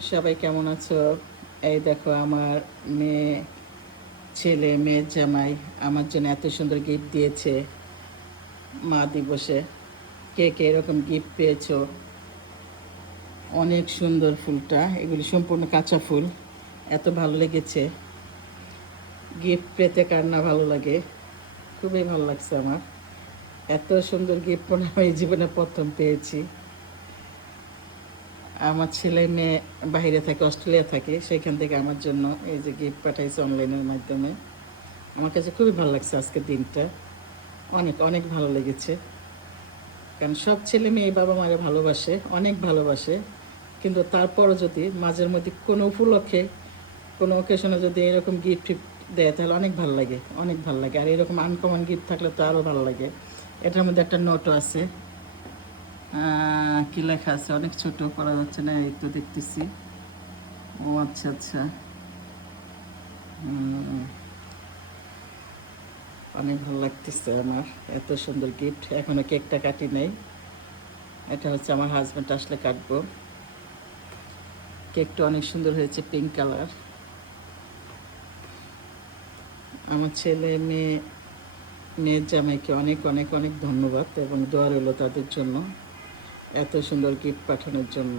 সবাই কেমন আছো? এই দেখো আমার মেয়ে, ছেলে, মেয়ের জামাই আমার জন্য এত সুন্দর গিফট দিয়েছে মা দিবসে। কে কে এরকম গিফট পেয়েছো? অনেক সুন্দর ফুলটা, এগুলি সম্পূর্ণ কাঁচা ফুল। এত ভালো লেগেছে। গিফট পেতে কার না ভালো লাগে? খুবই ভালো লাগছে আমার। এত সুন্দর গিফট মনে হয় এই জীবনে প্রথম পেয়েছি। আমার ছেলে মেয়ে বাইরে থাকে, অস্ট্রেলিয়া থাকে, সেখান থেকে আমার জন্য এই যে গিফট পাঠাইছে অনলাইনের মাধ্যমে। আমার কাছে খুবই ভালো লাগছে আজকের দিনটা। অনেক অনেক ভালো লেগেছে। কারণ সব ছেলে মেয়ে বাবা মারে ভালোবাসে, অনেক ভালোবাসে। কিন্তু তারপরও যদি মাঝের মধ্যে কোনো উপলক্ষে, কোনো অকেশনে যদি এরকম গিফট টিফট দেয় তাহলে অনেক ভালো লাগে, অনেক ভালো লাগে। আর এরকম আনকমন গিফট থাকলে তো আরও ভালো লাগে। এটার মধ্যে একটা নোটও আছে। কি লেখা আছে? অনেক ছোট, করা যাচ্ছে না, এই তো দেখতেছি। ও আচ্ছা আচ্ছা। অনেক ভালো লাগতেছে আমার। এত সুন্দর গিফট। এখনো কেকটা কাটি নাই। এটা হচ্ছে আমার হাজব্যান্ড আসলে কাটবো। কেকটা অনেক সুন্দর হয়েছে, পিঙ্ক কালার। আমার ছেলে মেয়ে, মেয়ের জামাইকে অনেক অনেক অনেক ধন্যবাদ এবং দোয়া রইল তাদের জন্য এত সুন্দর গিফট পাঠানোর জন্য।